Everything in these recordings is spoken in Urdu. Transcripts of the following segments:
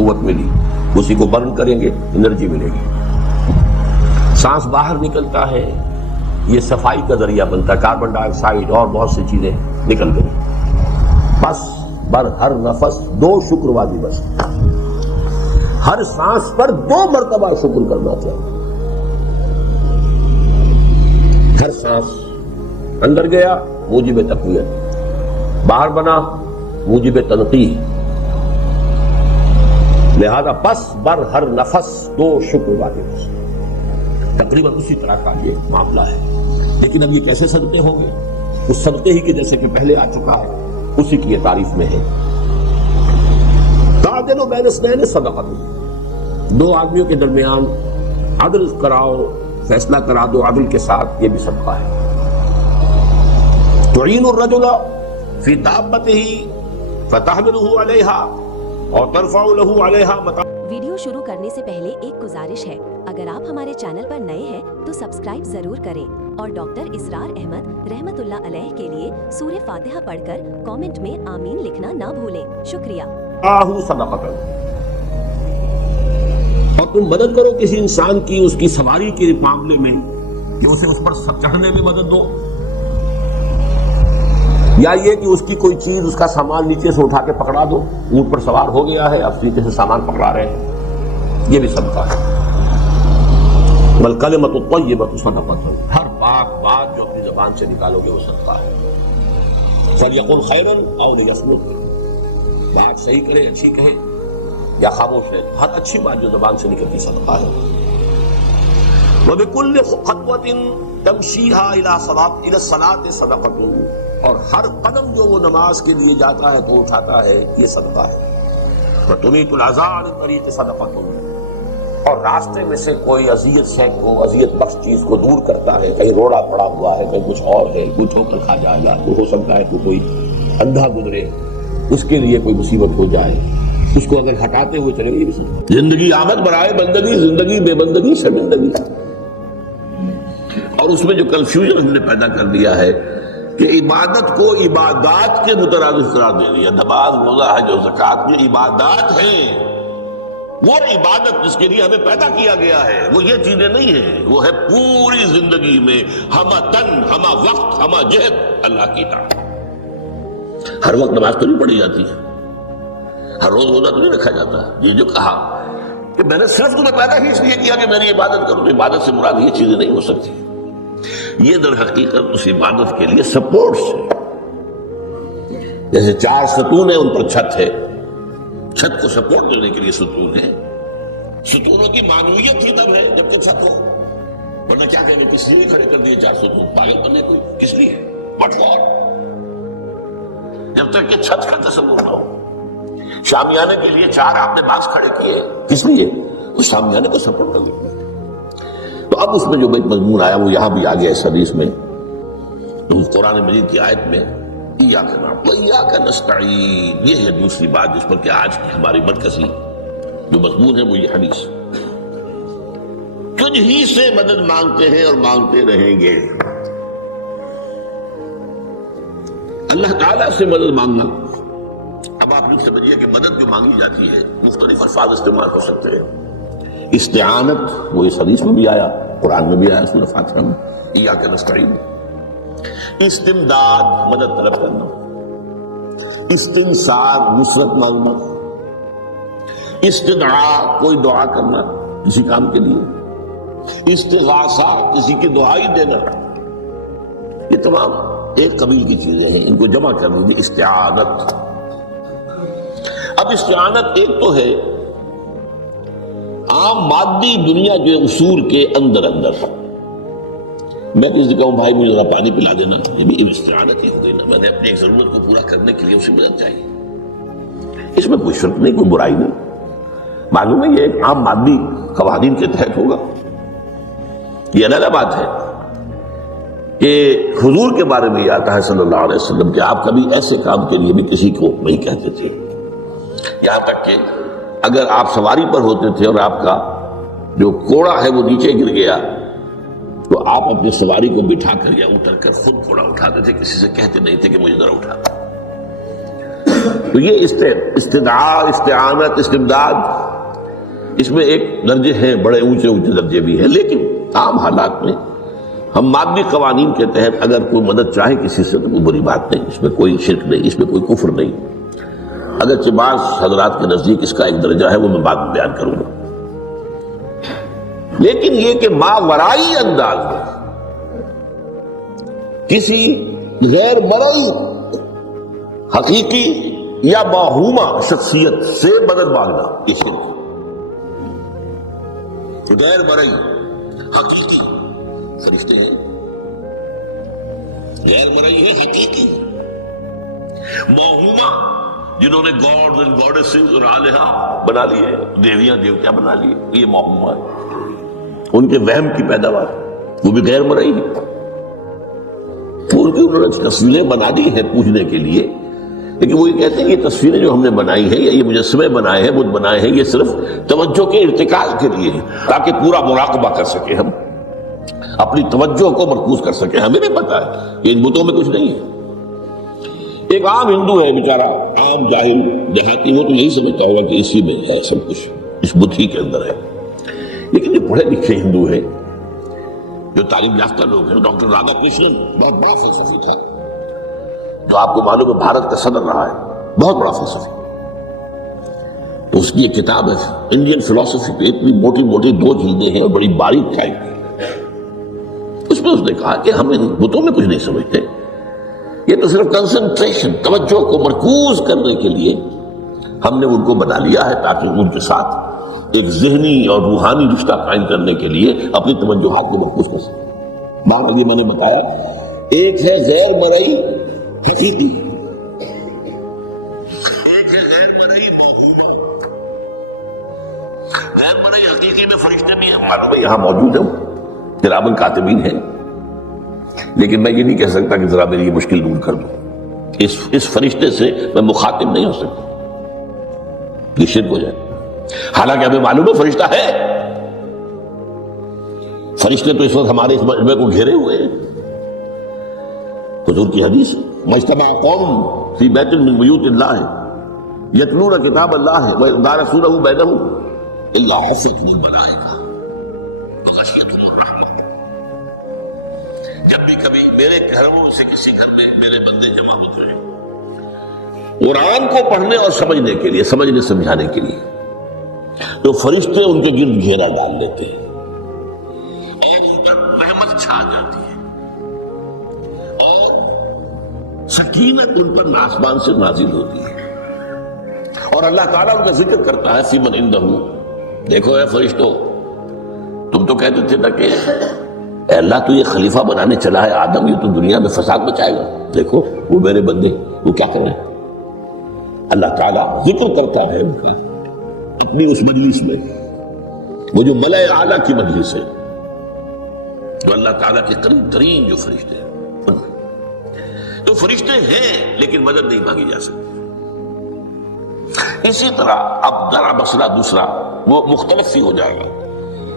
قوت ملی، اسی کو برن کریں گے انرجی ملے گی۔ سانس باہر نکلتا ہے، یہ صفائی کا ذریعہ بنتا ہے، کاربن ڈائی آکسائڈ اور بہت سی چیزیں نکل گئی۔ بس بر ہر نفس 2 شکر واجب بس، ہر سانس پر 2 مرتبہ شکر کرنا چاہیے۔ ہر سانس اندر گیا موجب تقویت، باہر بنا موجب تنقیح، لہذا پس بر ہر نفس 2 شکر واجب بس۔ تقریباً اسی طرح کا یہ معاملہ ہے، لیکن اب یہ کیسے صدقے ہوں گے؟ اس صدقے ہی کے جیسے کہ پہلے آ چکا ہے اسی کی یہ تعریف میں ہے۔ تعدل بین اثنین صدقۃ، 2 آدمیوں کے درمیان عدل کراؤ، فیصلہ کرا دو عدل کے ساتھ، یہ بھی صدقہ ہے۔ تعین الرجل فی دابتہ فتحملہ علیہا اور ترفع لہ علیہا متاع۔ ویڈیو شروع کرنے سے پہلے ایک گزارش ہے، اگر آپ ہمارے چینل پر نئے ہیں تو سبسکرائب ضرور کریں اور ڈاکٹر اسرار احمد رحمت اللہ علیہ کے لیے سورہ فاتحہ پڑھ کر کامنٹ میں آمین لکھنا نہ بھولیں۔ شکریہ۔ صدقۃ، اور تم مدد کرو کسی انسان کی اس کی سواری کے معاملے میں کہ اسے اس پر چڑھنے میں مدد دو، یا یہ کہ اس کی کوئی چیز، اس کا سامان نیچے سے اٹھا کے پکڑا دو، اونٹ پر سوار ہو گیا ہے اب نیچے سے سامان پکڑا رہے ہیں، یہ بھی صدقہ ہے۔ والکلمۃ الطیبۃ صدقۃ، ہر پاک بات جو اپنی زبان سے نکالو گے وہ صدقہ ہے۔ فلیقل خیرا او لیصمت، بات صحیح کرے، اچھی کہے یا خاموش رہے، ہر اچھی بات جو زبان سے نکلتی صدقہ ہے۔ وبکل خطوۃ تمشیھا الی الصلاۃ صدقۃ، اور ہر قدم جو وہ نماز کے لیے جاتا ہے تو اٹھاتا ہے یہ صدقہ ہے۔ وتمیت الاذی عن الطریق صدقۃ، اور راستے میں سے کوئی اذیت شے کو، اذیت بخش چیز کو دور کرتا ہے، کہیں روڑا پڑا ہوا ہے، کہیں کچھ اور ہے، کوئی ٹھوکر کھا جائے گا، تو ہو سکتا ہے کہ کوئی اندھا گزرے، اس کے لیے کوئی مصیبت ہو جائے، اس کو اگر ہٹاتے ہوئے چلے گی۔ زندگی آمد برائے بندگی، زندگی بے بندگی شرمندگی۔ اور اس میں جو کنفیوژن ہم نے پیدا کر دیا ہے کہ عبادت کو عبادات کے مترادف قرار دے دیا، نماز روزہ حج اور زکوٰۃ یہ عبادات ہیں، وہ عبادت جس کے لیے ہمیں پیدا کیا گیا ہے وہ یہ چیزیں نہیں ہیں، وہ ہے پوری زندگی میں ہمہ تن، ہمہ وقت، ہمہ جہد اللہ کی اطاعت۔ ہر وقت نماز تو نہیں پڑھی جاتی ہے، ہر روز روزہ تو نہیں رکھا جاتا ہے۔ یہ جو کہا کہ میں نے صرف تمہیں پیدا ہی اس لیے کیا کہ میری عبادت کروں، تو عبادت سے مراد یہ چیزیں نہیں ہو سکتی۔ یہ در حقیقت اس عبادت کے لیے سپورٹس ہے، جیسے 4 ستون ہیں ان پر چھت ہے، چھت کو سپورٹ دینے کے لیے ستون ہے۔ ستونوں کی معنویت ہی تب ہے جبکہ چھت ہو، ورنہ کیا کہیں گے کس لیے کھڑے کر دیے 4 ستون، پاگل بنے کوئی، کس لیے، وٹ فار، جب تک کہ چھت کا تصور نہ ہو۔ شامیانے کے لیے 4 آپ نے باکس کھڑے کیے، کس لیے، اس شامیانے کو سپورٹ کرنے کے لیے۔ تو اب اس میں جو مضمون آیا وہ یہاں بھی آ گیا اس حدیث میں، تو قرآن مجید کی آیت میں ایاک نعبد و ایاک نستعین، یہ ہے دوسری بات جس پر کہ آج کی ہماری مرکزی جو مضمون ہے وہ یہ حدیث، تجھ ہی سے مدد مانگتے ہیں اور مانگتے رہیں گے۔ اللہ تعالیٰ سے مدد مانگنا، اب آپ یہ سمجھیے کہ مدد جو مانگی جاتی ہے مختلف الفاظ استعمال ہو سکتے ہیں۔ استعانت وہ اس حدیث میں بھی آیا، قرآن میں بھی آیا سورہ فاتحہ میں، ایاک نستعین۔ استمداد مدد طلب کرنا، استنصار نصرت مانگنا، استدعاء کوئی دعا کرنا کسی کام کے لیے، استغاثہ کسی کی دعائی دینا، یہ تمام ایک قبیل کی چیزیں ہیں، ان کو جمع کر لیجیے استعانت۔ اب استعانت ایک تو ہے عام مادی دنیا کے اصول کے اندر، میں کسی کہوں بھائی مجھے ذرا پانی پلا دینا، یہ بھی استعانت ہی ہو گئی نا، میں نے اپنی ایک ضرورت کو پورا کرنے کے لیے اسے مدد چاہیے، اس میں کوئی شرط نہیں، کوئی برائی نہیں، معلوم ہے یہ ایک عام مادی قوانین کے تحت ہوگا۔ یہ علیحدہ بات ہے کہ حضور کے بارے میں یہ آتا ہے صلی اللہ علیہ وسلم کہ آپ کبھی ایسے کام کے لیے بھی کسی کو نہیں کہتے تھے، یہاں تک کہ اگر آپ سواری پر ہوتے تھے اور آپ کا جو کوڑا ہے وہ نیچے گر گیا تو آپ اپنی سواری کو بٹھا کر یا اتر کر خود گھوڑا اٹھاتے تھے، کسی سے کہتے نہیں تھے کہ مجھے ذرا اٹھا۔ تو یہ استدعاء، استعانت، استمداد، اس میں ایک درجے ہیں، بڑے اونچے اونچے درجے بھی ہیں، لیکن عام حالات میں ہم مادی قوانین کے تحت اگر کوئی مدد چاہے کسی سے تو کوئی بری بات نہیں، اس میں کوئی شرک نہیں، اس میں کوئی کفر نہیں، اگرچہ بعض حضرات کے نزدیک اس کا ایک درجہ ہے، وہ میں بعد میں بیان کروں گا۔ لیکن یہ کہ ماورائی انداز میں کسی غیر مرئی حقیقی یا باہوما شخصیت سے مدد مانگنا، یہ شرک۔ غیر مرئی حقیقی فرشتے ہیں، غیر مرئی ہے حقیقی، باہوما جنہوں نے گاڈز اینڈ گاڈیسز اور آلہہ بنا لیے، دیویاں دیوتیاں بنا لیے، یہ باہوما ہے، ان کے وہم کی پیداوار، وہ بھی غیر مرئی ہے۔ انہوں نے تصویریں بنا دی ہیں پوجنے کے لیے، لیکن وہ یہ کہتے ہیں کہ یہ تصویریں جو ہم نے بنائی ہیں یا یہ مجسمے بنائے ہیں، بت بنائے ہیں، یہ صرف توجہ کے ارتکاز کے لیے ہے، تاکہ پورا مراقبہ کر سکے، ہم اپنی توجہ کو مرکوز کر سکیں۔ ہمیں نہیں پتا ہے کہ ان بتوں میں کچھ نہیں ہے۔ ایک عام ہندو ہے بیچارہ، عام جاہل دیہاتی، وہ تو یہی سمجھتا ہوگا کہ اسی میں ہے سب کچھ، اس بت ہی کے اندر ہے۔ لیکن جو پڑھے لکھے ہندو ہیں، جو تعلیم یافتہ لوگ ہیں، ڈاکٹر رادھا کرشنن بہت بڑا فلسفی تھا، جو آپ کو معلوم ہے بھارت کا صدر رہا ہے، بہت بڑا فلسفی۔ تو اس کی ایک کتاب ہے انڈین فلسفی پہ، اتنی موٹی موٹی 2 جلدیں ہیں اور بڑی باریک ٹائپ کی۔ اس میں اس نے کہا کہ ہم ان بتوں میں کچھ نہیں سمجھتے، یہ تو صرف کنسنٹریشن، توجہ کو مرکوز کرنے کے لیے ہم نے ان کو بنا لیا ہے، تاکہ ان کے ساتھ ایک ذہنی اور روحانی رشتہ قائم کرنے کے لیے اپنی توجہات کو مرکوز کر سکتے۔ بعد میں نے بتایا ایک ہے غیر مرئی حقیقی، ایک ہے غیر مرئی موہوم۔ غیر مرئی حقیقی میں فرشتے بھی ہیں، معلوم ہے یہاں موجود ہیں، کراما کاتبین ہیں، لیکن میں یہ نہیں کہہ سکتا کہ ذرا میری یہ مشکل دور کر دوں، اس فرشتے سے میں مخاطب نہیں ہو سکتا، یہ شرک ہو جائے۔ حالانکہ ہمیں معلوم ہے فرشتہ ہے، فرشتے تو اس وقت ہمارے اس مجمع کو گھیرے ہوئے ہیں۔ حضور کی حدیث، مجتمع قوم فی بیت من بیوت اللہ یتلون کتاب اللہ ویدارسونہ بینہم الا حفتہم الملائکہ وغشیتہم الرحمہ۔ جب بھی کبھی میرے گھروں سے کسی گھر میں میرے بندے جمع ہوتے ہیں قرآن کو پڑھنے اور سمجھنے کے لیے، سمجھنے سمجھانے کے لیے، تو فرشتے ان کے گرد گھیرا ڈال لیتے ہیں اور ان پر رحمت چھا جاتی ہے اور سکینت ان پر آسمان سے نازل ہوتی ہے، اور اللہ تعالیٰ ان کا ذکر کرتا ہے فی من عندہ۔ دیکھو اے فرشتوں، تم تو کہتے تھے نا کہ اے اللہ تو یہ خلیفہ بنانے چلا ہے آدم، یہ تو دنیا میں فساد مچائے گا، دیکھو وہ میرے بندے وہ کیا کریں۔ اللہ تعالیٰ ذکر کرتا ہے ان کا اپنی اس مجلس میں، وہ جو ملائے اعلیٰ کی مجلس ہے، جو اللہ تعالیٰ کے قریب ترین جو فرشتے ہیں، تو فرشتے ہیں لیکن مدد نہیں مانگی جا سکتی۔ اسی طرح اب ذرا مسئلہ دوسرا وہ مختلف ہی ہو جائے گا۔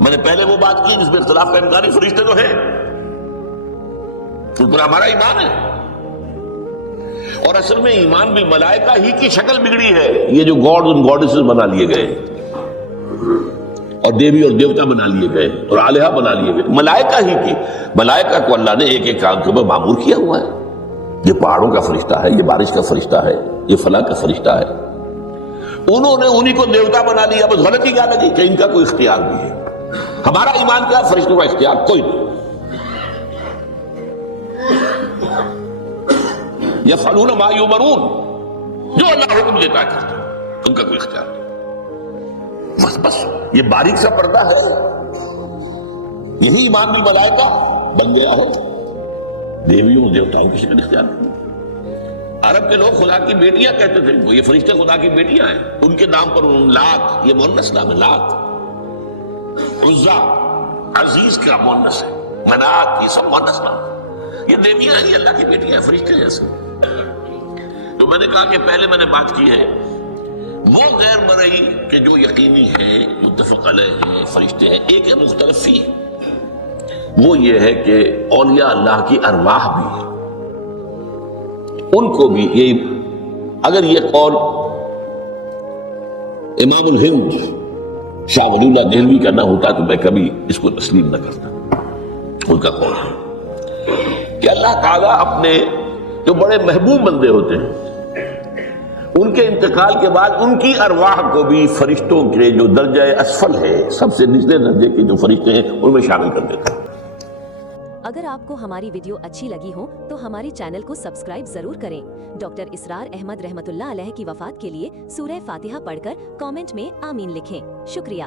میں نے پہلے وہ بات کی جس میں اختلاف کا امکان ہے، فرشتے تو ہیں، اس پر ہمارا ایمان ہے، اور اصل میں ایمان بھی ملائکہ ہی کی شکل بگڑی ہے، یہ جو گاڈز اور گاڈیسز بنا لیے گئے اور دیوی اور دیوتا بنا لیے گئے اور آلہہ بنا لیے گئے، ملائکہ ہی کی۔ ملائکہ کو اللہ نے ایک ایک کام کے اوپر معمور کیا ہوا ہے، یہ پہاڑوں کا فرشتہ ہے، یہ بارش کا فرشتہ ہے، یہ فلاں کا فرشتہ ہے، انہوں نے انہی کو دیوتا بنا لیا۔ بس غلطی کیا لگی کہ ان کا کوئی اختیار بھی ہے۔ ہمارا ایمان کیا؟ فرشتوں کا اختیار کوئی نہیں، یفعلون ما یؤمرون، جو اللہ حکم دیتا ہے کرتے ہیں، ان کا کوئی اختیار نہیں۔ بس یہ باریک سا پردہ ہے، یہی ایمان بھی ملائکہ بن گیا ہے، دیویوں دیوتاؤں کی شکل اختیار نہیں۔ عرب کے لوگ خدا کی بیٹیاں کہتے تھے، وہ یہ فرشتے خدا کی بیٹیاں ہیں، ان کے نام پر لات، یہ مؤنث نام ہے، لات، عزا عزیز کا مؤنث ہے، منات یہ سب مؤنث نام، یہ دیویاں ہیں، یہ اللہ کی بیٹیاں ہیں، فرشتے جیسے۔ تو میں نے کہا کہ پہلے میں نے بات کی ہے وہ غیر مرئی کہ جو یقینی ہے، متفق علیہ ہے، فرشتے ہیں۔ ایک ہے مختلف فی، وہ یہ ہے کہ اولیاء اللہ کی ارواح بھی ہیں، ان کو بھی یہ اگر یہ قول امام الہند شاہ ولی اللہ دہلوی کا نہ ہوتا تو میں کبھی اس کو تسلیم نہ کرتا. ان کا قول ہے کہ اللہ تعالیٰ اپنے جو بڑے محبوب بندے ہوتے ہیں ان کے انتقال کے بعد ان کی ارواح کو بھی فرشتوں کے جو درجہ اسفل ہے، سب سے نچلے درجے کے جو فرشتے ہیں، ان میں شامل کر دیتا ہے. اگر آپ کو ہماری ویڈیو اچھی لگی ہو تو ہمارے چینل کو سبسکرائب ضرور کریں. ڈاکٹر اسرار احمد رحمت اللہ علیہ کی وفات کے لیے سورہ فاتحہ پڑھ کر کامنٹ میں آمین لکھیں. شکریہ.